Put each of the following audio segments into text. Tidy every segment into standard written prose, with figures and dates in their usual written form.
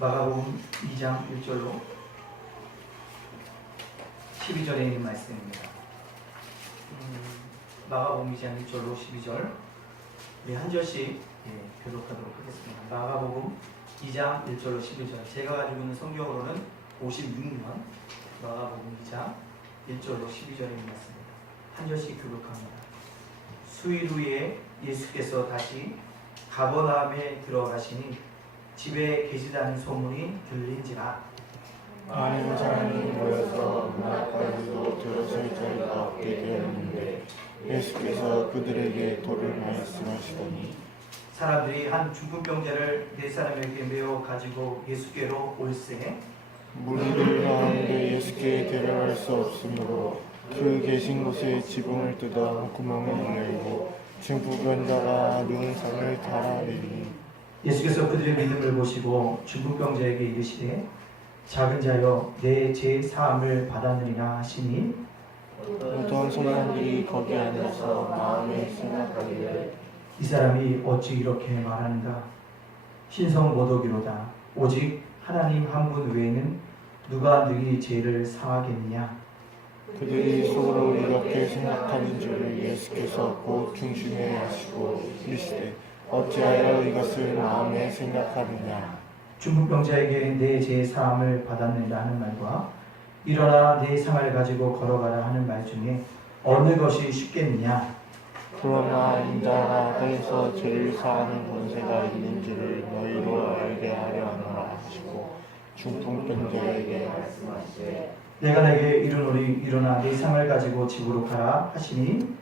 마가복음 2장 1절로 12절에 있는 말씀입니다. 마가복음 2장 1절로 12절 우리 한 절씩 교독하도록 하겠습니다. 마가복음 2장 1절로 12절 제가 가지고 있는 성경으로는 56년 마가복음 2장 1절로 12절에 있는 말씀입니다. 한 절씩 교독합니다. 수일 후에 예수께서 다시 가버나움에 들어가시니 집에 계시다는 소문이 들린지라 많은 사람이 모여서 문 앞까지도 들어설 자리가 없게 되었는데 예수께서 그들에게 돌을 말씀하시더니 사람들이 한 중풍병자를 네 사람에게 메어 가지고 예수께로 올세 무리들 가운데 예수께 데려갈 수 없으므로 그 계신 곳에 지붕을 뜯어 구멍을 열고 중풍병자가 누운 상을 달아내니 예수께서 그들의 믿음을 보시고 중풍병자에게 이르시되 작은 자여 내 죄 사함을 받았느니라 하시니 어떤 사람들이 거기 앉아서 마음에 생각하기를 이 사람이 어찌 이렇게 말하는가 신성 모독이로다 오직 하나님 한 분 외에는 누가 능히 죄를 사하겠느냐 그들이 속으로 이렇게 생각하는 줄을 예수께서 곧 중심에 하시고 이르시되 어찌하여 이것을 마음에 생각하느냐 중풍병자에게 내 죄 사함을 받았느니라 하는 말과 일어나 내 상을 가지고 걸어가라 하는 말 중에 어느 것이 쉽겠느냐 그러나 인자가 땅에서 죄를 사하는 권세가 있는 줄을 너희로 알게 하려 하노라 하시고 중풍병자에게 말씀하시되 내가 내게 이르노니 일어나 네 상을 가지고 집으로 가라 하시니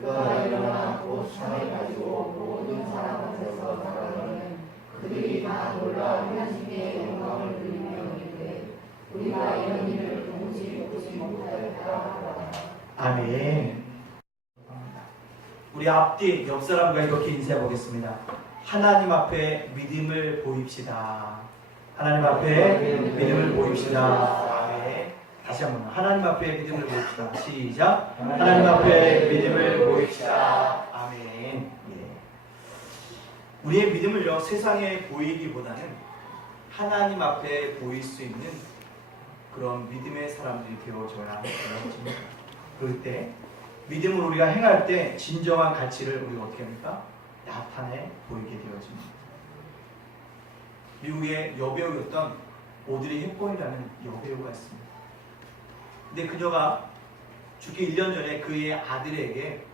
그가 일어나 곧 상을 가지고 모든 사람 앞에서 나가더니 그들이 다 놀라 하나님께 영광을 드리며 이르되 우리가 이런 일을 동시 보지 못하였다 하더라. 아멘. 우리 앞뒤 옆 사람과 이렇게 인사해 보겠습니다. 하나님 앞에 믿음을 보입시다. 하나님 앞에 믿음을 보입시다. 아멘. 다시 한번 하나님 앞에 믿음을 보입시다. 시작. 하나님 앞에 믿음을 보입시다. 아멘. 우리의 믿음을요 세상에 보이기보다는 하나님 앞에 보일 수 있는 그런 믿음의 사람들이 되어줘야 하는 것입니다. 그럴 때 믿음을 우리가 행할 때 진정한 가치를 우리가 어떻게 합니까? 나타내 보이게 되어집니다. 미국의 여배우였던 오드리 헵번이라는 여배우가 있습니다. 근데 그녀가 죽기 1년 전에 그의 아들에게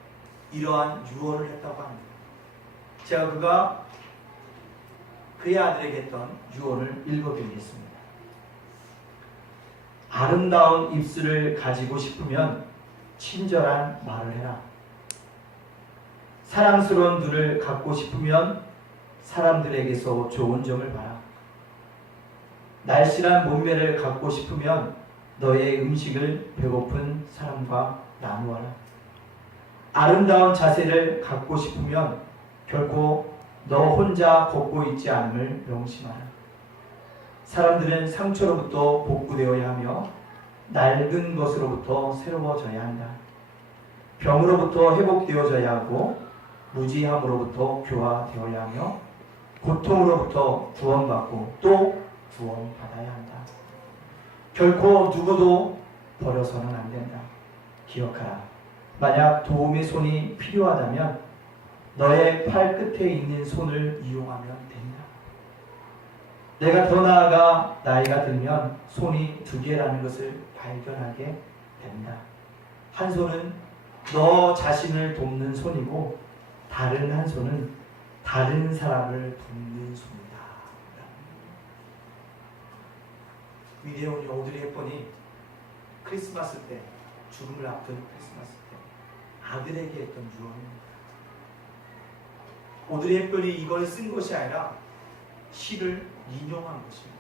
이러한 유언을 했다고 합니다. 제가 그가 그의 아들에게 했던 유언을 읽어드리겠습니다. 아름다운 입술을 가지고 싶으면 친절한 말을 해라. 사랑스러운 눈을 갖고 싶으면 사람들에게서 좋은 점을 봐라. 날씬한 몸매를 갖고 싶으면 너의 음식을 배고픈 사람과 나누어라. 아름다운 자세를 갖고 싶으면 결코 너 혼자 걷고 있지 않음을 명심하라. 사람들은 상처로부터 복구되어야 하며 낡은 것으로부터 새로워져야 한다. 병으로부터 회복되어져야 하고 무지함으로부터 교화되어야 하며 고통으로부터 구원받고 또 구원받아야 한다. 결코 누구도 버려서는 안 된다. 기억하라. 만약 도움의 손이 필요하다면 너의 팔 끝에 있는 손을 이용하면 된다. 내가 더 나아가 나이가 들면 손이 두 개라는 것을 발견하게 된다. 한 손은 너 자신을 돕는 손이고 다른 한 손은 다른 사람을 돕는 손이다. 위대한 오드리 헵번이 크리스마스 때 죽음을 앞둔 크리스마스 때 아들에게 했던 유언입니다. 오드리 헵번이 이걸 쓴 것이 아니라 시를 인용한 것입니다.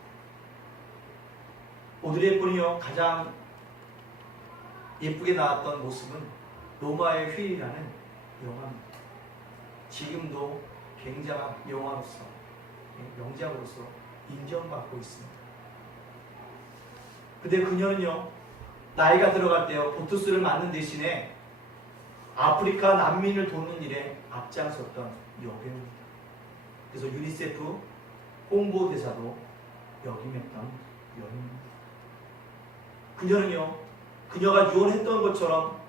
오드리 헵번이요 가장 예쁘게 나왔던 모습은 로마의 휠이라는 영화입니다. 지금도 굉장한 영화로서 명작으로서 인정받고 있습니다. 근데 그녀는요 나이가 들어갈 때요 보투스를 맞는 대신에 아프리카 난민을 돕는 일에 앞장섰던 여배우입니다. 그래서 유니세프 홍보대사도 여김했던 여인입니다. 그녀는요, 그녀가 유언했던 것처럼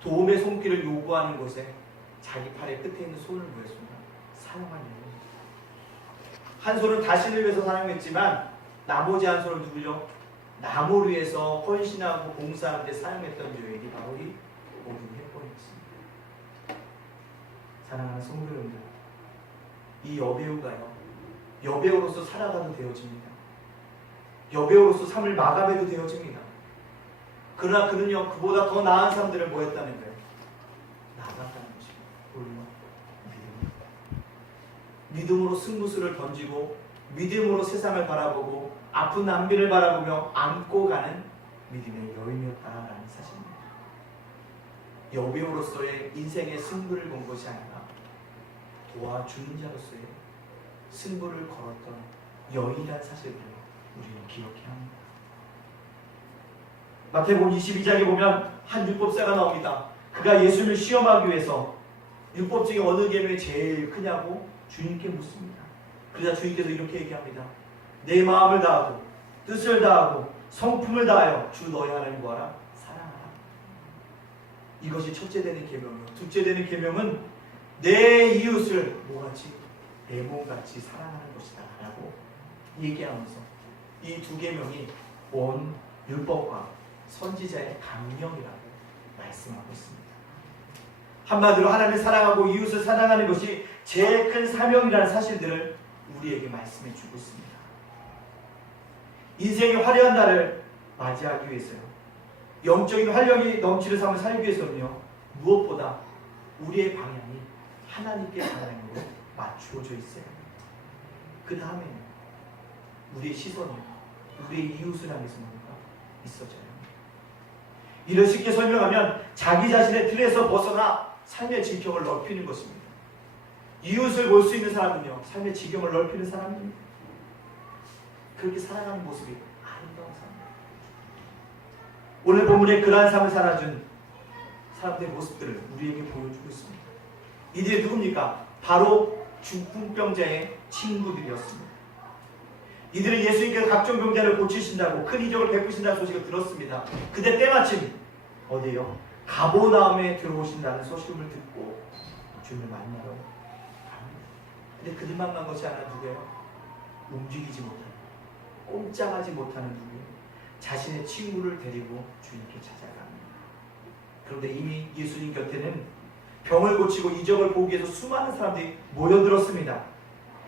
도움의 손길을 요구하는 곳에 자기 팔의 끝에 있는 손을 보였습니다. 사용한 여인. 한 손은 자신을 위해서 사용했지만 나머지 한 손을 누구요? 남을 위해서 헌신하고 봉사하는 데 사용했던 여인이 바로 이 오드리 헵번이었습니다. 사랑하는 성도 여러분들, 이 여배우가요, 여배우로서 살아가도 되어집니다. 여배우로서 삶을 마감해도 되어집니다. 그러나 그는요, 그보다 더 나은 사람들을 뭐 했다는 거예요? 나갔다는 것입니다. 뭘요? 믿음으로 승부수를 던지고 믿음으로 세상을 바라보고 아픈 남비를 바라보며 안고 가는 믿음의 여인이었다라는 사실입니다. 여배우로서의 인생의 승부를 본 것이 아니라 도와주는 자로서의 승부를 걸었던 여인이라는 사실을 우리는 기억해야 합니다. 마태복음 22장에 보면 한 율법사가 나옵니다. 그가 예수님을 시험하기 위해서 율법 중에 어느 계명이 제일 크냐고 주님께 묻습니다. 그러자 주님께서 이렇게 얘기합니다. 내 마음을 다하고 뜻을 다하고 성품을 다하여 주 너희 하나님 구하라 사랑하라. 이것이 첫째 되는 계명이요. 둘째 되는 계명은 내 이웃을 뭐같이 내 몸같이 사랑하는 것이다 라고 얘기하면서 이 두 계명이 온 율법과 선지자의 강령이라고 말씀하고 있습니다. 한마디로 하나님을 사랑하고 이웃을 사랑하는 것이 제일 큰 사명이라는 사실들을 우리에게 말씀해 주고 있습니다. 인생의 화려한 날을 맞이하기 위해서요, 영적인 활력이 넘치는 삶을 살기 위해서는요, 무엇보다 우리의 방향이 하나님께 방향으로 맞추어져 있어요. 그 다음에 우리의 시선이 우리의 이웃을 향해서 뭔가 있어져요. 이를 쉽게 설명하면 자기 자신의 틀에서 벗어나 삶의 지경을 넓히는 것입니다. 이웃을 볼 수 있는 사람은요, 삶의 지경을 넓히는 사람입니다. 그렇게 살아가는 모습이 아름다운 사람입니다. 오늘 본문에 그러한 삶을 살아준 사람들의 모습들을 우리에게 보여주고 있습니다. 이들이 누굽니까? 바로 중풍병자의 친구들이었습니다. 이들은 예수님께서 각종 병자를 고치신다고 큰 이적을 베푸신다는 소식을 들었습니다. 그때 때마침 어디에요? 가버나움에 들어오신다는 소식을 듣고 주님을 만나러 갑니다. 근데 그들만 간 것이 아니라 누구예요? 움직이지 못하는, 꼼짝하지 못하는 누구예요? 자신의 친구를 데리고 주님께 찾아갑니다. 그런데 이미 예수님 곁에는 병을 고치고 이적을 보기 위해서 수많은 사람들이 모여들었습니다.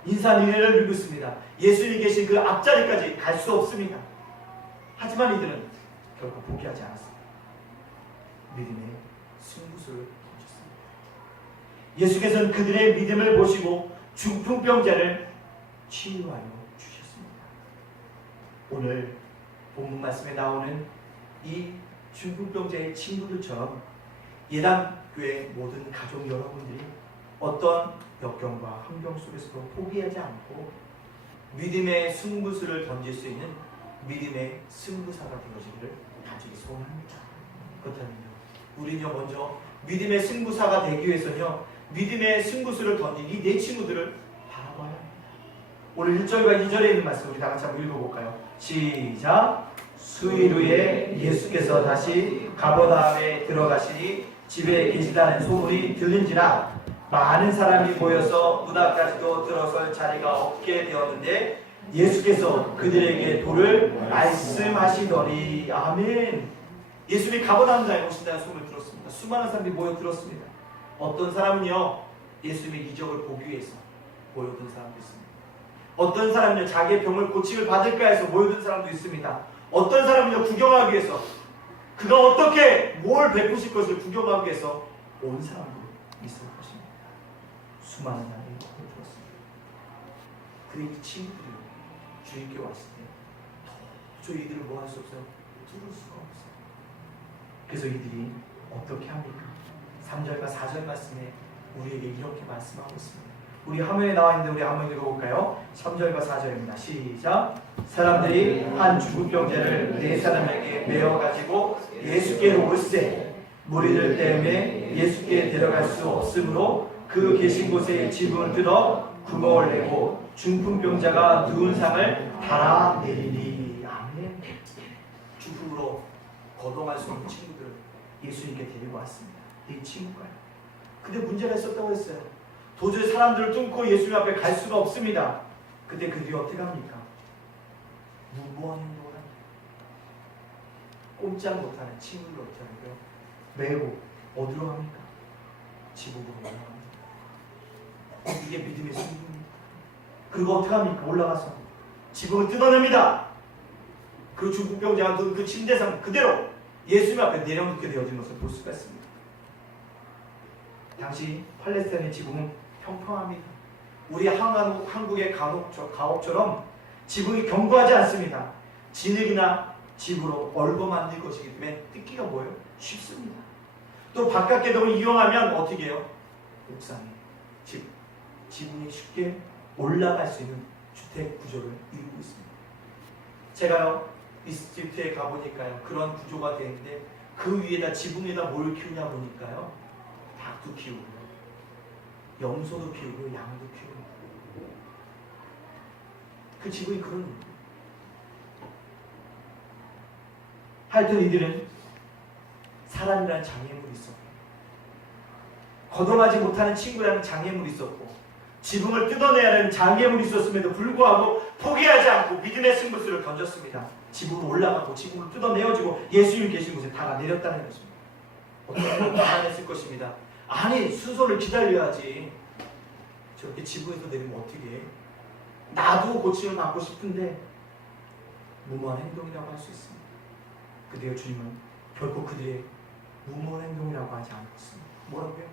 인산인해를 누리고 있습니다. 예수님이 계신 그 앞자리까지 갈 수 없습니다. 하지만 이들은 결국 포기하지 않았습니다. 믿음의 승부수를 던졌습니다. 예수께서는 그들의 믿음을 보시고 중풍병자를 치유하여 주셨습니다. 오늘 본문 말씀에 나오는 이 중풍병자의 친구들처럼 예담교회 모든 가족 여러분들이 어떤 역경과 환경 속에서도 포기하지 않고 믿음의 승부수를 던질 수 있는 믿음의 승부사가 되어지기를 간절히 소원합니다. 그렇다면요, 우리는요 먼저 믿음의 승부사가 되기 위해서는요, 믿음의 승부수를 던진 이 네 친구들을 바라봐야 합니다. 오늘 1절과 2절에 있는 말씀 우리 다 같이 한번 읽어볼까요? 시작! 수일 후에 예수께서 다시 가버나움에 들어가시니 집에 계시다는 소문이 들린지라 많은 사람이 모여서 문 앞까지도 들어설 자리가 없게 되었는데 예수께서 그들에게 도를 말씀하시더니. 아멘. 예수님이 가버나움에 오신다는 소문을 들었습니다. 수많은 사람들이 모여 들었습니다. 어떤 사람은요, 예수님의 이적을 보기 위해서 모여든 사람도 있습니다. 어떤 사람은요, 자기의 병을 고침을 받을까 해서 모여든 사람도 있습니다. 어떤 사람은요, 구경하기 위해서, 그가 어떻게 뭘 베푸실 것을 구경하기 위해서 온 사람도 있을 것입니다. 수많은 사람이 모여들었습니다. 그의 이 친구들이 주님께 왔을 때 도저히 이들을 뭐 할 수 없어요? 들을 수가 없어요. 그래서 이들이 어떻게 합니까? 3절과 4절 말씀에 우리에게 이렇게 말씀하고 있습니다. 우리 화면에 나와 있는데 우리 한번 읽어볼까요? 3절과 4절입니다. 시작! 사람들이 한 중풍병자를 네 사람에게 메어가지고 예수께로 올세 무리들 때문에 예수께 데려갈 수 없으므로 그 계신 곳에 지붕을 뜯어 구멍을 내고 중풍병자가 누운 상을 달아내리니. 아멘. 중풍으로 거동할 수 없는 친구들 예수님께 데리고 왔습니다. 이 친구가요. 근데 문제가 있었다고 했어요. 도저히 사람들을 뚫고 예수님 앞에 갈 수가 없습니다. 그때 그들이 어떻게 합니까? 무모한 행동을 합니다. 꼼짝 못하는 친구를 어떻게 하고요? 메고 어디로 갑니까? 지붕으로 올라갑니다. 이게 믿음의 승부입니다. 그리고 어떻게 합니까? 올라가서 지붕을 뜯어냅니다. 그 중풍병자가 그 침대상 그대로 예수님 앞에 내려놓게 되어진 것을 볼 수가 있습니다. 당시 팔레스타인의 지붕은 평평합니다. 우리 한국의 가옥처럼 지붕이 견고하지 않습니다. 진흙이나 집으로 얼고 만들 것이기 때문에 뜯기가 뭐예요? 쉽습니다. 또 바깥 계동을 이용하면 어떻게 해요? 옥상에 지붕이 쉽게 올라갈 수 있는 주택 구조를 이루고 있습니다. 제가요 이집트에 가보니까요 그런 구조가 되는데 그 위에다 지붕 위에다 뭘 키우냐 보니까요 닭도 키우고요 염소도 키우고 양도 키우고 그 지붕이 그런 거예요. 하여튼 이들은 사람이라는 장애물이 있었고 거동하지 못하는 친구라는 장애물이 있었고 지붕을 뜯어내야 하는 장애물이 있었음에도 불구하고 포기하지 않고 믿음의 승부수를 던졌습니다. 지붕으로 올라가고 지붕을 뜯어내어지고 예수님 계신 곳에 다가 내렸다는 것입니다. 어떻게 판단했을 것입니다. 아니 순서를 기다려야지. 저렇게 지붕에서 내리면 어떻게 해? 나도 고침을 받고 싶은데 무모한 행동이라고 할 수 있습니다. 그대여 주님은 결코 그들의 무모한 행동이라고 하지 않았습니다. 뭐라고요?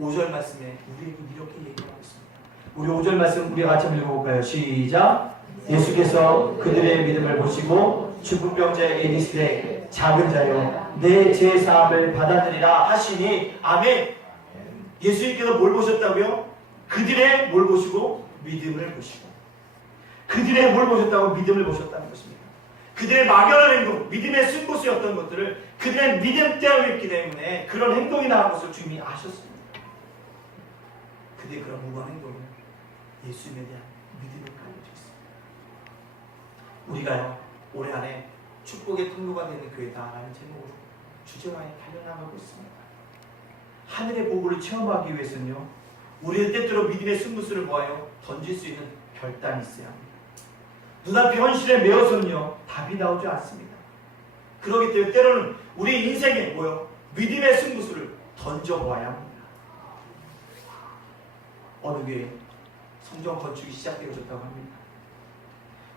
5절 말씀에 우리에게 이렇게 얘기하고 있습니다. 우리 5절 말씀 우리 같이 한번 읽어볼까요? 시작! 예수께서 그들의 믿음을 보시고 중풍병자에게 이르시되 작은 자여 내 죄사함을 받아들이라 하시니. 아멘. 예수님께서 뭘 보셨다고요? 그들의 뭘 보시고? 믿음을 보시고. 그들의 뭘 보셨다고? 믿음을 보셨다는 것입니다. 그들의 막연한 행동, 믿음의 승부수였던 것들을 그들의 믿음 때문이었기 때문에 그런 행동이 나온 것을 주님이 아셨습니다. 그들의 그런 무모한 행동은 예수님에 대한 믿음을 가지고 있습니다. 우리가요 올해 안에 축복의 통로가 되는 교회다라는 제목으로 주제와에 달려나가고 있습니다. 하늘의 보고를 체험하기 위해서는요 우리는 때때로 믿음의 승부수를 모아요 던질 수 있는 결단이 있어야 합니다. 눈앞의 현실에 매여서는요 답이 나오지 않습니다. 그렇기 때문에 때로는 우리 인생에 뭐요? 믿음의 승부수를 던져보아야 합니다. 어느 교회 성전 건축이 시작되어졌다고 합니다.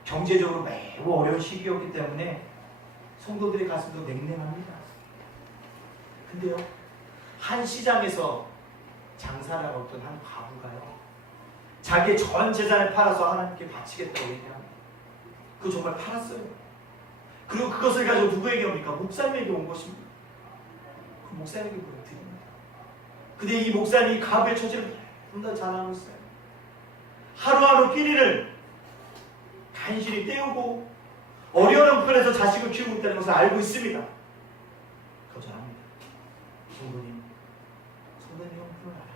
경제적으로 매우 어려운 시기였기 때문에 성도들의 가슴도 냉랭합니다. 근데요 한 시장에서 장사를 하고 있던 한 과부가요 자기의 전 재산을 팔아서 하나님께 바치겠다고 얘기합니다. 그거 정말 팔았어요. 그리고 그것을 가지고 누구에게 옵니까? 목사님에게 온 것입니다. 그 목사님에게 보여드립니다. 근데 이 목사님이 가부의 처지를 너무나 잘 알고 있어요. 하루하루 끼니를 간신히 때우고 어려운 형편에서 자식을 키우고 있다는 것을 알고 있습니다. 거절합니다. 성도님 형편을 알아요.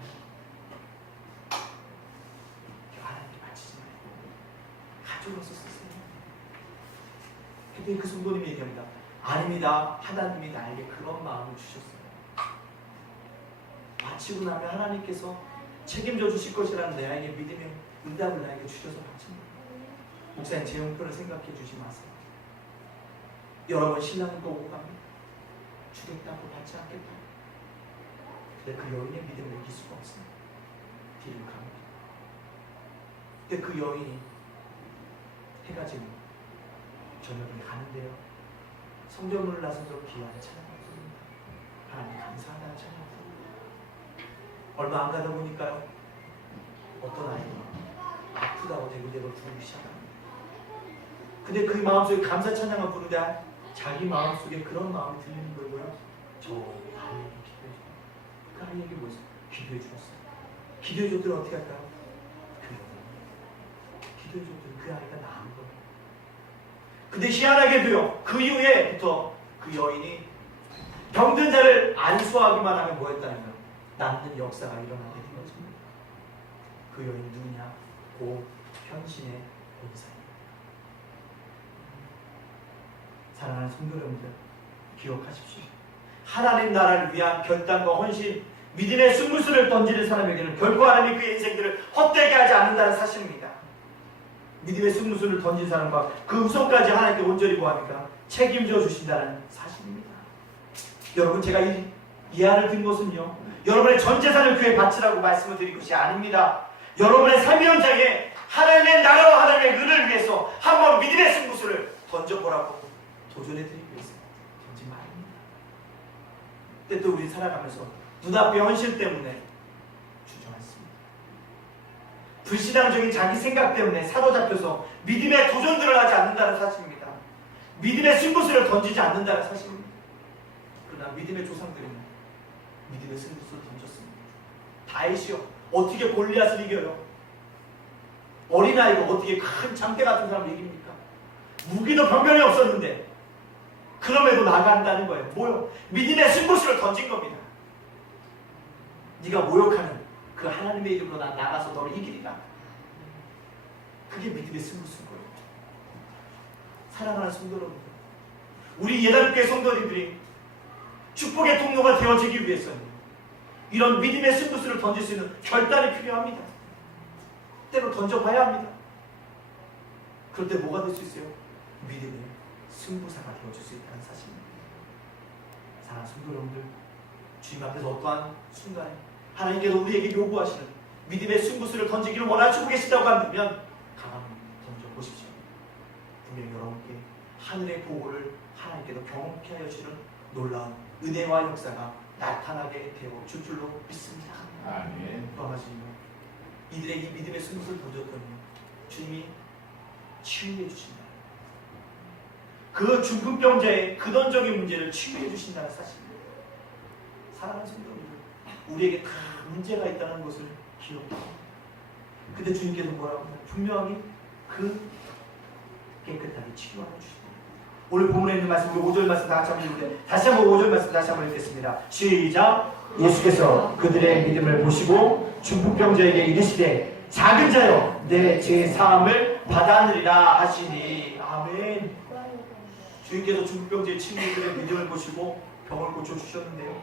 하나님께 바치지 말고 가져가서 쓰세요. 근데 그 성도님이 얘기합니다. 아닙니다. 하나님이 나에게 그런 마음을 주셨어요. 바치고 나면 하나님께서 책임져 주실 것이라는 나에게 믿음의 응답을 나에게 주셔서 바칩니다. 목사님 제 형편을 생각해 주지 마세요. 여러 번 신랑도 오고 갑니다. 주겠다고 받지 않겠다고. 근데 그 여인의 믿음을 이길 수가 없습니다. 뒤로 갑니다. 근데 그 여인이 해가 지는 저녁에 가는데요. 성전문을 나서서 귀한 찬양을 부릅니다. 하나님 감사하다는 찬양을 부릅니다. 얼마 안 가다 보니까요. 어떤 아이가 아프다고 대구대구 부르기 시작합니다. 근데 그 마음속에 감사 찬양을 부르다 자기 마음속에 그런 마음이 들리는 거고요. 저 아이에게 기도해줘요. 그 아이에게 뭐였어요? 기도해 주었어요. 기도해 줬더니 어떻게 할까요? 기도해 줬더니 그 아이가 나은 거예요. 근데 희한하게도요. 그 이후에부터 그 여인이 병든 자를 안수하기만 하면 뭐였다는 거예요? 낫는 역사가 일어나게 된 것입니다. 그 여인 누구냐? 곧 현신의 본사입니다. 사랑하는 성도 여러분들, 기억하십시오. 하나님 나라를 위한 결단과 헌신, 믿음의 승부수를 던지는 사람에게는 결코 하나님이 그의 인생들을 헛되게 하지 않는다는 사실입니다. 믿음의 승부수를 던진 사람과 그 후손까지 하나님께 온전히 구합니까? 책임져 주신다는 사실입니다. 여러분, 제가 이 안을 든 것은요, 여러분의 전 재산을 그에 바치라고 말씀을 드린 것이 아닙니다. 여러분의 삶의 현장에 하나님의 나라와 하나님의 은을 위해서 한번 믿음의 승부수를 던져보라고 도전해드리고 있습니다. 던진 말입니다. 그때 또 우리 살아가면서 눈앞의 현실 때문에 주저앉습니다. 불신앙적인 자기 생각 때문에 사로잡혀서 믿음의 도전들을 하지 않는다는 사실입니다. 믿음의 승부수를 던지지 않는다는 사실입니다. 그러나 믿음의 조상들은 믿음의 승부수를 던졌습니다. 다윗이요, 어떻게 골리앗을 이겨요? 어린아이가 어떻게 큰 장대 같은 사람을 이깁니까? 무기도 병변이 없었는데 그럼에도 나간다는 거예요. 뭐요? 믿음의 승부수를 던진 겁니다. 네가 모욕하는 그 하나님의 이름으로 난 나가서 너를 이기리라. 그게 믿음의 승부수인 거예요. 사랑하는 성도 여러분, 우리 예단교회 성도님들이 축복의 통로가 되어지기 위해서는 이런 믿음의 승부수를 던질 수 있는 결단이 필요합니다. 때로 던져봐야 합니다. 그럴 때 뭐가 될 수 있어요? 믿음의 승부사가 되어줄 수 있다는 사실입니다. 사랑하는 성도 여러분들, 주님 앞에서 어떠한 순간에 하나님께서 우리에게 요구하시는 믿음의 승부수를 던지기를 원하시고 계시다고 한다면 가만히 던져보십시오. 분명히 여러분께 하늘의 보고를 하나님께서 경험케 하여 주시는 놀라운 은혜와 역사가 나타나게 되어 줄 줄로 믿습니다. 아멘. 또 한 가지는요, 이들에게 이 믿음의 승부수를 던졌더니 주님이 치유해 주신다. 그 중풍병자의 근원적인 문제를 치유해 주신다는 사실입니다. 사랑하는 성도님들, 우리에게 다 문제가 있다는 것을 기억합니다. 근데 주님께서 뭐라고 하냐? 분명히 그 깨끗하게 치유하여 주십니다. 오늘 본문에 있는 말씀, 5절 말씀 다 같이 한번 읽는데, 다시 한번 5절 말씀 다시 한번 읽겠습니다. 시작. 예수께서 그들의 믿음을 보시고 중풍병자에게 이르시되 작은 자여 내 죄 사함을 받아느리라 하시니. 아멘. 주님께서 중풍병자의 친구들의 믿음을 보시고 병을 고쳐주셨는데요,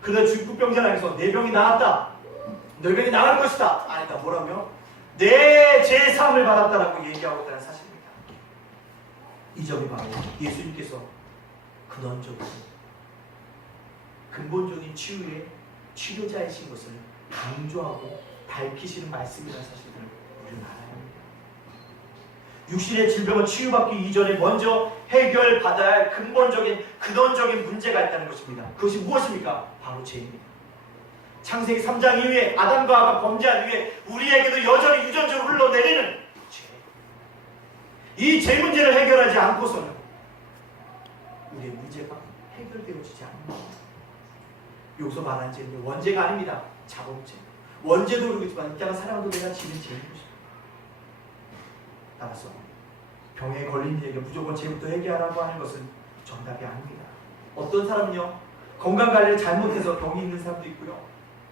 그들 중풍병자를 향해서 내 병이 나았다, 너 병이 나을 것이다, 아니다, 뭐라며? 내 죄 사함을 받았다라고 얘기하고 있다는 사실입니다. 이 점이 바로 예수님께서 근원적이고 근본적인 치유의 치료자이신 것을 강조하고 밝히시는 말씀이라는 사실을 우리는 알아야 합니다. 육신의 질병을 치유받기 이전에 먼저 해결받아야 할 근본적인 근원적인 문제가 있다는 것입니다. 그것이 무엇입니까? 바로 죄입니다. 창세기 3장 이후에 아담과 하와가 범죄한 이후에 우리에게도 여전히 유전적으로 흘러내리는 죄. 이 죄 문제를 해결하지 않고서는 우리의 문제가 해결되어지지 않습니다. 여기서 말하는 죄는 원죄가 아닙니다. 자범죄. 원죄도 그렇지만 이 땅을 살아가도 내가 지는 죄인 것입니다. 따라서 병에 걸린 이에게 무조건 죄부터 해결하라고 하는 것은 정답이 아닙니다. 어떤 사람은요, 건강관리를 잘못해서 병이 있는 사람도 있고요,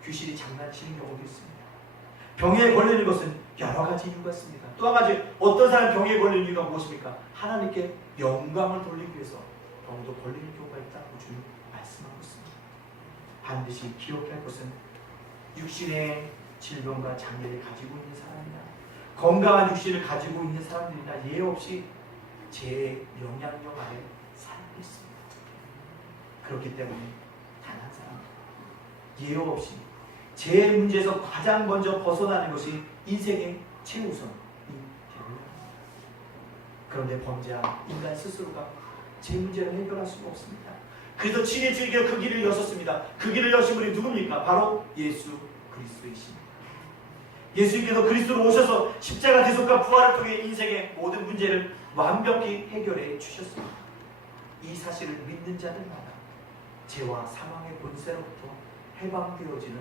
귀신이 장난치는 경우도 있습니다. 병에 걸리는 것은 여러 가지 이유가 있습니다. 또 한 가지, 어떤 사람 병에 걸리는 이유가 무엇입니까? 하나님께 영광을 돌리기 위해서 병도 걸리는 경우가 있다고 주님 말씀하고 있습니다. 반드시 기억할 것은 육신의 질병과 장애를 가지고 있는 사람이나 건강한 육신을 가지고 있는 사람들이나 예 없이 죄의 영향력 아래 살고 있습니다. 그렇기 때문에 단 한 사람 예 없이 죄의 문제에서 가장 먼저 벗어나는 것이 인생의 최우선이 되어야 합니다. 그런데 범죄한 인간 스스로가 죄 문제를 해결할 수가 없습니다. 그래서 친히 주님께서 그 길을 여셨습니다. 그 길을 여신 분이 누굽니까? 바로 예수 그리스도이십니다. 예수님께서 그리스도로 오셔서 십자가 대속과 부활을 통해 인생의 모든 문제를 완벽히 해결해 주셨습니다. 이 사실을 믿는 자들마다 죄와 사망의 본세로부터 해방되어지는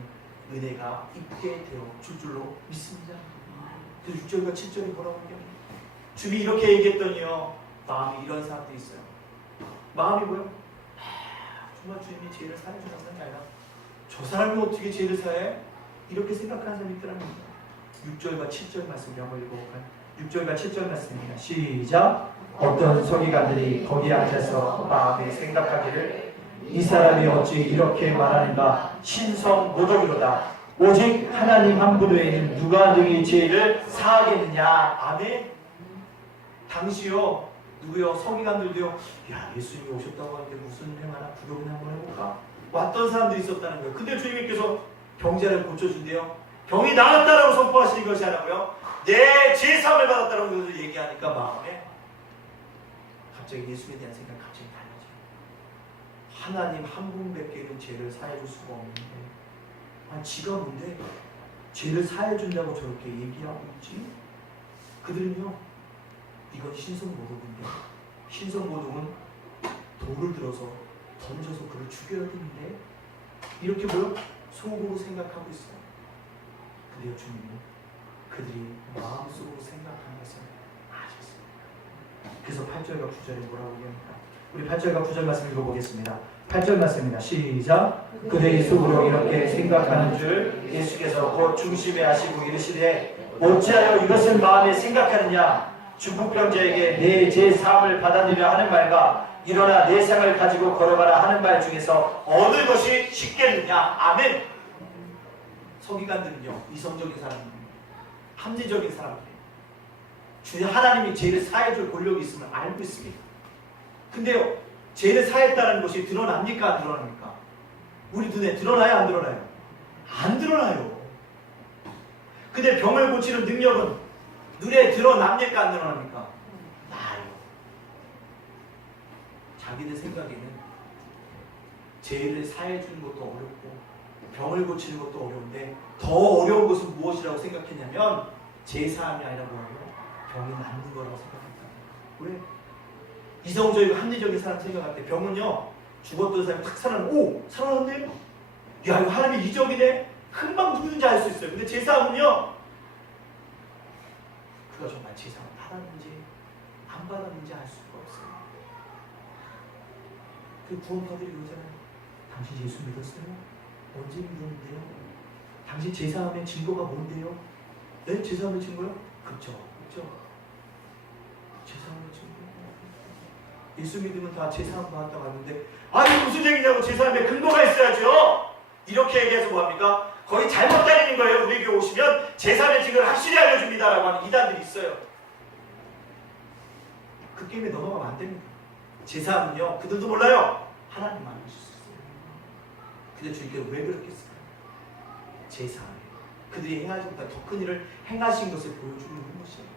은혜가 있게 되어 줄 줄로 믿습니다. 그래서 6절과 7절이 뭐라고 얘기합니까? 주님이 이렇게 얘기했더니요, 마음이 이런 사람들이 있어요. 마음이 뭐예요? 정말 주님이 죄를 사해 주셨는 게 아니라 저 사람이 어떻게 죄를 사해? 이렇게 생각하는 사람이 있더랍니다. 6절과 7절 말씀 한번 읽어볼까요? 6절과 7절 말씀입니다. 시작. 어떤 서기관들이 거기에 앉아서 마음에 생각하기를 이 사람이 어찌 이렇게 말하는가 신성 모독이로다. 오직 하나님 한 분 외에는 누가 너희 죄를 사하겠느냐. 아멘. 당시요 누구요? 서기관들도요. 야, 예수님이 오셨다고 하는데 무슨 행하나 구경이나 한번 해볼까? 왔던 사람들이 있었다는 거예요. 근데 주님께서 병자를 고쳐준대요. 병이 나았다라고 선포하시는 것이 아니고요. 내 죄사함을 받았다라고 그것을 얘기하니까 마음에 갑자기 예수님에 대한 생각이 갑자기 달라져요. 하나님 한 분밖에는 죄를 사해줄 수가 없는데 지가 뭔데 죄를 사해준다고 저렇게 얘기하고 있지? 그들은요 이건 신성모독인데 신성모독은 돌을 들어서 던져서 그를 죽여야 되는데 이렇게 뭐요? 속으로 생각하고 있어요. 근데요 주님은 그들이 마음속으로 생각하는 것을 아셨습니다. 그래서 8절과 9절에 뭐라고 얘기합니까? 우리 8절과 9절 말씀 읽어보겠습니다. 8절 말씀입니다. 시작. 그들의 속으로 이렇게 생각하는 줄 예수께서 곧 중심에 하시고 이르시되 어찌하여 이것을 마음에 생각하느냐. 중풍병자에게 내 죄 사함을 받아들이려 하는 말과 일어나 내 상을 가지고 걸어가라 하는 말 중에서 어느 것이 쉽겠느냐. 아멘. 서기관들은요 이성적인 사람입니다. 합리적인 사람들이에요. 주님 하나님이 죄를 사해줄 권력이 있음을 알고 있습니다. 근데요 죄를 사했다는 것이 드러납니까? 안 드러납니까? 우리 눈에 드러나요? 안 드러나요? 안 드러나요. 근데 병을 고치는 능력은 눈에 드러납니까? 안 드러납니까? 나요. 자기들 생각에는 죄를 사해주는 것도 어렵고 병을 고치는 것도 어려운데 더 어려운 것은 무엇이라고 생각했냐면 죄사함이 아니라 뭐라고요? 병이 낫는 거라고 생각했다. 왜? 이성적이고 합리적인 사람 생각할 때 병은요 죽었던 사람이 탁 살아나면 오! 살아났네? 야 이거 하나님의 이적이네? 금방 누구든지 알 수 있어요. 근데 죄사함은요 그가 정말 죄사함을 받았는지 안 받았는지 알 수가 없어요. 그 구원파들이 그러잖아요. 당신 예수 믿었어요? 언제 믿었는데요? 당신 죄사함의 증거가 뭔데요? 네? 죄사함의 증거요? 그쵸. 죄사함의 증거. 예수 믿으면 다 죄사함 받았다고 하는데 아니 무슨 얘기냐고. 죄사함에 근거가 있어야죠. 이렇게 얘기해서 뭐합니까? 거의 잘못 다니는 거예요. 우리 교회 오시면 죄사함의 증거를 확실히 알려줍니다라고 하는 이단들이 있어요. 그 게임에 넘어가면 안 됩니다. 죄사함은요 그들도 몰라요. 하나님만 아실 수 있어요. 근데 주님께서 왜 그렇게 했을까요? 죄사함. 그들이 행하지 못한 더 큰 일을 행하신 것을 보여주는 것이에요.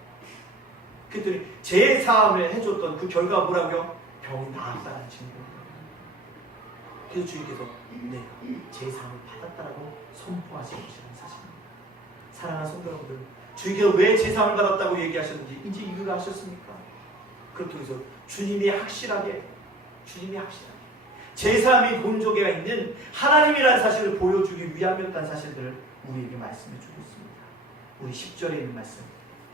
그랬더니 죄사함을 해줬던 그 결과가 뭐라고요? 병이 나았다는 증거예요. 그래서 주님께서 내가 죄사함을 받았다라고 선포하신 것이라는 사실입니다. 사랑하는 성도 여러분들, 주님께서 왜 죄사함을 받았다고 얘기하셨는지 이제 이유를 아셨습니까? 그렇게 해서 주님이 확실하게 죄사함이 본조계가 있는 하나님이라는 사실을 보여주기 위함이었다는 사실들을 우리에게 말씀해 주고 있습니다. 우리 10절에 있는 말씀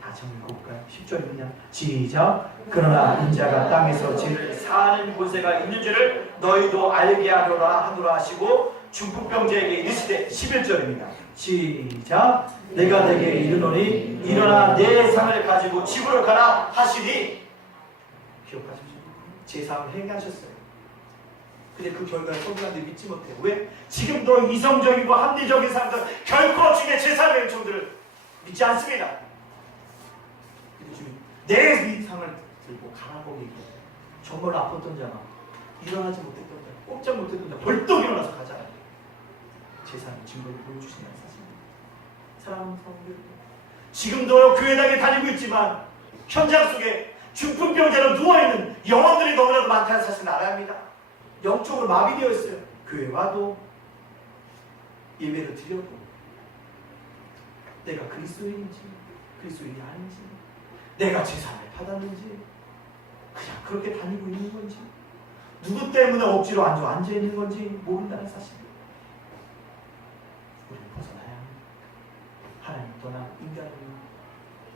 다 한번 읽어볼까요? 10절입니다. 시작. 그러나 인자가 땅에서 죄를 사하는 권세가 있는 줄을 너희도 알게 하노라 하시고 중풍병자에게 이르시되 11절입니다. 시작. 내가 내게 이르노니 일어나 내 상을 가지고 집으로 가라 하시니. 기억하십시오. 제사함을 행하셨어요. 근데 그 결과를 서기관들이 믿지 못해요. 왜? 지금도 이성적이고 합리적인 사람들 결코 주님의 제사함의 은총들을 믿지 않습니다. 근데 주님 내 상을 들고 가라고 얘기해요. 정말로 아팠던 자가 일어나지 못했던 자, 꼼짝 못했던 자 벌떡 일어나서 가잖아요. 제사함의 증거를 보여주시는 사실입니다. 사랑하는 성도들, 지금도 교회당에 다니고 있지만 현장 속에 중풍병자로 누워있는 영혼들이 너무나도 많다는 사실을 알아야 합니다. 영적으로 마비되어 있어요. 교회 와도 예배를 드려도 내가 그리스도인인지 그리스도인이 아닌지 내가 제사를 받았는지 그냥 그렇게 다니고 있는 건지 누구 때문에 억지로 앉아있는 건지 모른다는 사실입니다. 우리는 벗어나야 합니다. 하나님 떠나 인간은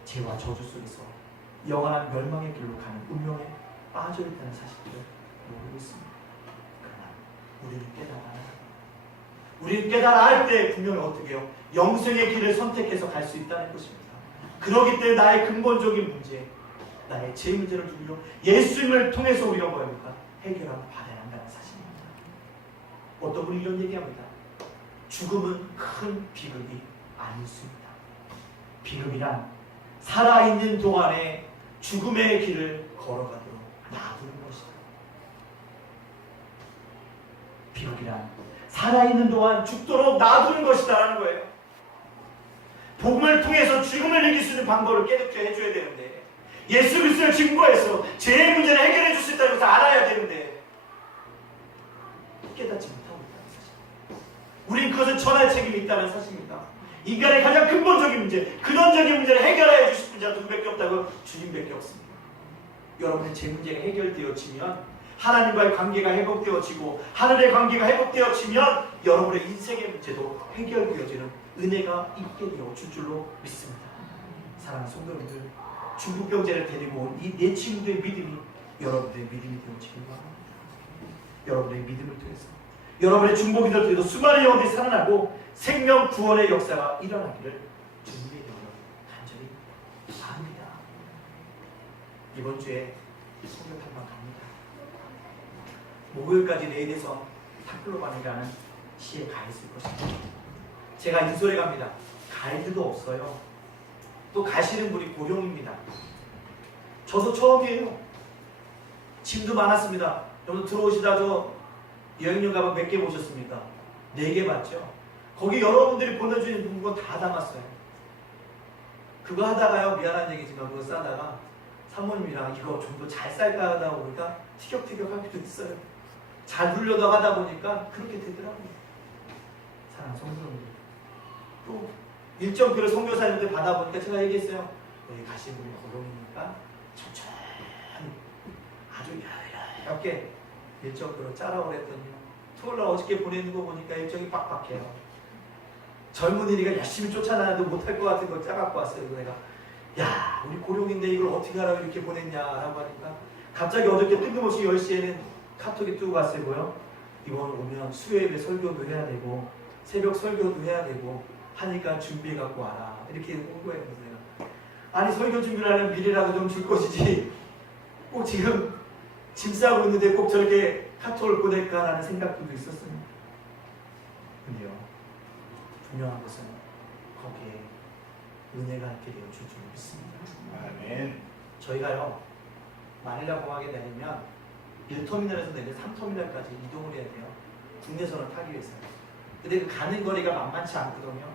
죄와 저주 속에서 영원한 멸망의 길로 가는 운명에 빠져있다는 사실을 모르고 있습니다. 그러나 우리는 깨달아야 합니다. 우리 깨달아 할 때 분명히 어떻게 해요? 영생의 길을 선택해서 갈 수 있다는 것입니다. 그러기 때문에 나의 근본적인 문제, 나의 제 문제를 두고요, 예수님을 통해서 우리가 뭐합니까? 해결하고 받아야 한다는 사실입니다. 어떤 분이 이런 얘기합니다. 죽음은 큰 비극이 아니었습니다. 비극이란 살아있는 동안에 죽음의 길을 걸어가도록 놔두는 것이다. 비극이란 살아있는 동안 죽도록 놔두는 것이다라는 거예요. 복음을 통해서 죽음을 이길 수 있는 방법을 깨닫게 해줘야 되는데, 예수 그리스도를 증거해서 제 문제를 해결해 줄 수 있다는 것을 알아야 되는데 깨닫지 못하고 있다는 사실. 우린 그것을 전할 책임이 있다는 사실입니다. 인간의 가장 근본적인 문제, 근원적인 문제를 해결해 주실 분자 누구밖에 없다고? 주님밖에 없습니다. 여러분의 제 문제가 해결되어지면, 하나님과의 관계가 회복되어지고 하늘의 관계가 회복되어지면 여러분의 인생의 문제도 해결되어지는 은혜가 있게 되어질 줄로 믿습니다. 사랑하는 성도님들, 중국 병자를 데리고 온 이 네 친구들의 믿음이 여러분들의 믿음이 되어지길 바랍니다. 여러분의 믿음을 통해서 여러분의 중보기도를 통해서 수많은 영혼들이 살아나고 생명 구원의 역사가 일어나기를 주님의 이름으로 간절히 바랍니다. 이번 주에 성경 탐방 갑니다. 목요일까지 내일에서 탑글로반이라는 시에 가 있을 것입니다. 제가 인솔에 갑니다. 가이드도 없어요. 또 가시는 분이 고령입니다. 저도 처음이에요. 짐도 많았습니다. 여러분 들어오시다 저 여행용 가방 몇 개 모셨습니까? 4개 맞죠? 거기 여러분들이 보내주신 물건 다 담았어요. 그거 하다가요, 미안한 얘기지만 그거 싸다가 사모님이랑 이거 좀 더 잘 쌀까 하다 보니까 티격태격 하기도 했어요. 잘 누려다 하다 보니까 그렇게 되더라고요. 사랑하는 성도님들, 또 일정표를 선교사님한테 받아보니까 제가 얘기했어요. 여기 가시는 분이 고령이니까 천천히 아주 여유롭게 일정표로 짜라고 그랬더니요, 토요일날 어저께 보내는 거 보니까 일정이 빡빡해요. 젊은이가 열심히 쫓아나도 못할 것 같은 거 짜갖고 왔어요. 그래서 내가 야, 우리 고령인데 이걸 어떻게 하라고 이렇게 보냈냐라고 하니까 갑자기 어저께 뜬금없이 10시에는 카톡이 뜨고 왔어요. 이번 오면 수요일에 설교도 해야 되고 새벽 설교도 해야 되고 하니까 준비해 갖고 와라, 이렇게 온 거예요. 그래서 내가 아니 설교 준비를 하면 미리라도 좀 줄 것이지 꼭 지금 짐 싸고 있는데 꼭 저렇게 카톡을 보낼까라는 생각도 있었어요. 근데요, 분명한 것은 거기에 은혜가 있게 되어 줄 줄 믿습니다. 아멘. 저희가요, 마닐라 공항에 내리면 1터미널에서 내려 3터미널까지 이동을 해야 돼요. 국내선을 타기 위해서요. 근데 그 가는 거리가 만만치 않거든요.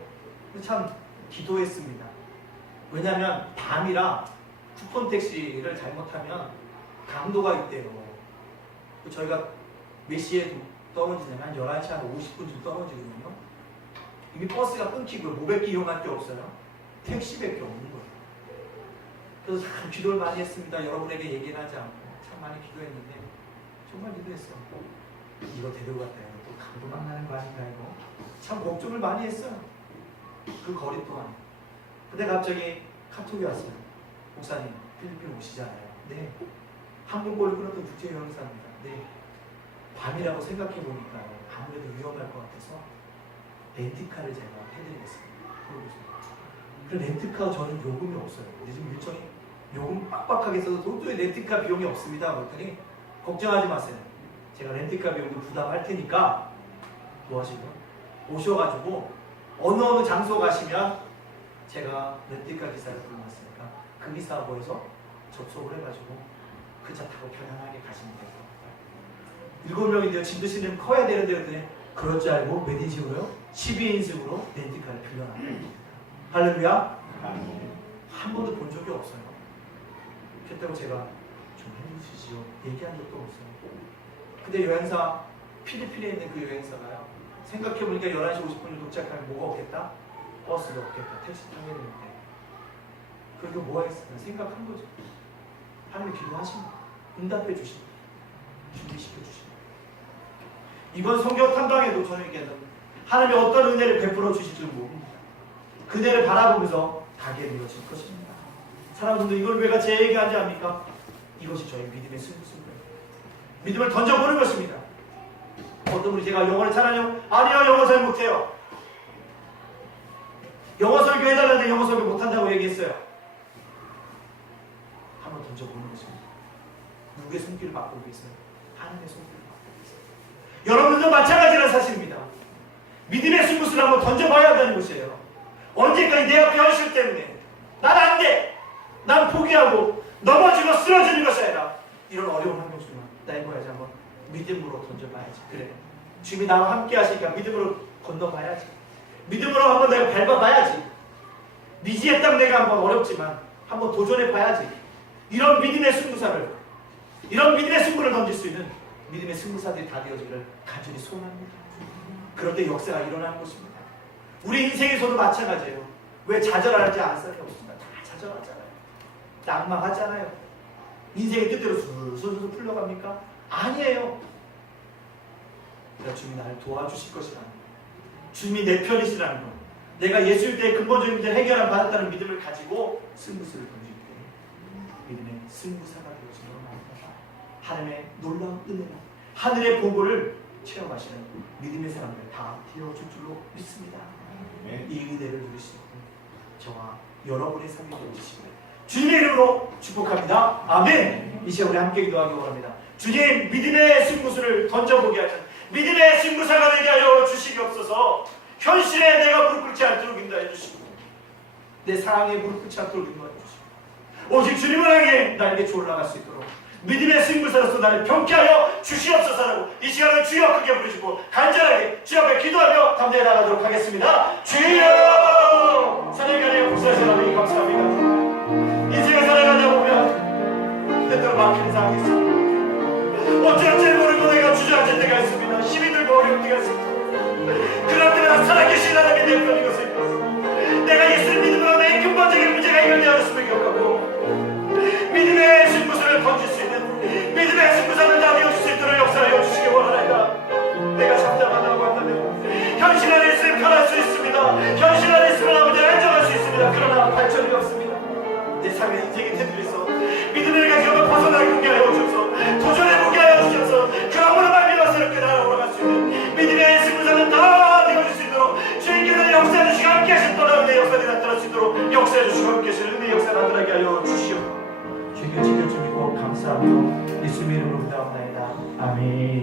참 기도했습니다. 왜냐하면 밤이라 쿠폰 택시를 잘못하면 강도가 있대요. 저희가 몇 시에 떨어지냐면 11시 한 50분쯤 떨어지거든요. 이미 버스가 끊기고 모백기 이용할 게 없어요. 택시밖에 없는 거예요. 그래서 참 기도를 많이 했습니다. 여러분에게 얘기는 하지 않고 참 많이 기도했는데 정말 기도했어요. 이거 데리고 갔다 또 강도 만나는 거 아닌가 이거 참 걱정을 많이 했어요. 그 거리 동안. 근데 갑자기 카톡이 왔어요. 목사님 필리핀 오시잖아요. 네. 항공권을 끊었던 국제여행사입니다. 네. 밤이라고 생각해 보니까 아무래도 위험할 것 같아서 렌트카를 제가 해드리겠습니다. 그 렌트카 저는 요금이 없어요. 요즘 일정이 요금 빡빡하게 써서 도저히 렌트카 비용이 없습니다. 그랬더니 걱정하지 마세요. 제가 렌트카 비용도 부담할 테니까 뭐 하시고요? 오셔가지고 어느 장소 가시면 제가 렌트카 기사를 불러놨으니까 그 기사하고해서 접속을 해가지고 그 차 타고 편안하게 가시면 돼요. 7명인데요. 짐도 실으면 커야 되는데 그랬더니 그럴 줄 알고 몇 인승으로요? 12인승으로 렌트카를 빌려놨습니다. 할렐루야. 한 번도 본 적이 없어요. 그랬다고 제가 좀 해주시죠 얘기한 적도 없어요. 근데 여행사, 필리핀에 있는 그 여행사가요, 생각해보니까 11시 50분에 도착하면 뭐가 없겠다? 버스가 없겠다. 택시 타게 되는데 그래도 뭐 하겠습니까? 생각한 거죠. 하나님 기도하십니다. 응답해 주십니다. 준비시켜 주십니다. 이번 성경 탐방에도 저에게는 하나님이 어떤 은혜를 베풀어 주실 줄 모릅니다. 그대를 바라보면서 가게 되어질 것입니다. 사랑하는 분들, 이걸 왜 제 얘기하지 않습니까? 이것이 저희 믿음의 승부수입니다. 믿음을 던져보는 것입니다. 어떤 분이 제가 영어를 잘하냐고? 아니요, 영어 잘 못해요. 영어 설교 해달라는데 영어 설교 못한다고 얘기했어요. 한번 던져보는 것입니다. 누구의 손길을 받고 계세요? 하나님의 손길을 받고 계세요. 여러분도 마찬가지라는 사실입니다. 믿음의 승부수를 한번 던져봐야 한다는 것이에요. 언제까지 내 앞에 현실 때문에 난 안 돼! 난 포기하고 넘어지고 쓰러지는 것이 아니라 이런 어려운 환경 중에 나 해봐야지. 한번 믿음으로 던져봐야지. 그래, 주님이 나와 함께 하시니까 믿음으로 건너봐야지. 믿음으로 한번 내가 밟아봐야지. 미지의 땅 내가 한번 어렵지만 한번 도전해봐야지. 이런 믿음의 승부사를, 이런 믿음의 승부를 던질 수 있는 믿음의 승부사들이 다 되어지기를 간절히 소원합니다. 그럴 때 역사가 일어나는 것입니다. 우리 인생에서도 마찬가지예요. 왜 좌절하지 않을 사람이 없습니다. 다 좌절하잖아요. 낙망하잖아요. 인생의 뜻대로 술술술 풀려갑니까? 아니에요. 그러니까 주님이 나를 도와주실 것이라는 것, 주님이 내 편이시라는 것, 내가 예수일 때 근본적인 문제를 해결을 받았다는 믿음을 가지고 승부수를 던질 때 믿음의 승부사가 되어지는 겁니다. 하나님의 놀라운 은혜로 하늘의 보고를 체험하시는 믿음의 사람들 다 되어줄 줄로 믿습니다. 이 은혜를 누리시고 저와 여러분의 삶이 되어주시기를 주님의 이름으로 축복합니다. 아멘. 이 시간 우리 함께 기도하기 원합니다. 주님, 믿음의 승부수를 던져보게 하는 믿음의 승부사가 되게 하여 주시옵소서. 현실에 내가 무릎 꿇지 않도록 인도해 주시고 내 사랑에 무릎 꿇지 않도록 인도해 주시고 오직 주님을 향해 날개쳐 올라갈 수 있도록 믿음의 승부사로서 나를 병쾌하여 주시옵소서라고 이 시간을 주여 크게 부르시고 간절하게 주 앞에 기도하며 담대히 나가도록 하겠습니다. 주여! 사랑하는 복수하신 하나님 감사합니다. 인생을 살아가다 보면 때때로 막히는 상황이 있습니다. 어찌어찌 모르고 내가 주저앉을 때가 있습니다. 힘이 들고 어려울 때가 있습니다. 그럴 때마다 살아계신 하나님이 내 편인 것을 믿습니다. 내가 예수를 믿음으로 내 근본적인 문제가 해결되었음을 기억하고 믿음의 승부수를 던질 수 있는 믿음의 승부사를 다 되어줄 수 있도록 역사하여 주시기 원하나이다. 내가 잠잠하다고 한다면 현실 안에 있으면 편할 수 있습니다. 현실 안에 있으면 아버지 안정할 수 있습니다. 그러나 발전이 없습니다. 내 삶의 인생의 테두리에서 믿음의 가지고 벗어나게 하여 주셔서 도전해보게 하여 주셔서 그러므로 말미암아 새롭게 날아올라갈 수 있는 믿음의 승부사는 다 되어줄 수 있도록 주님께서 역사해 주시고 함께 하신 떠나는 역사들이 나타날 수 있도록 역사해 주시고 함께 하시는 은혜의 역사 나타나게 하여 주시옵소서. 주님 지켜주시고 감사하며 예수님의 이름으로 기도합니다. 아멘.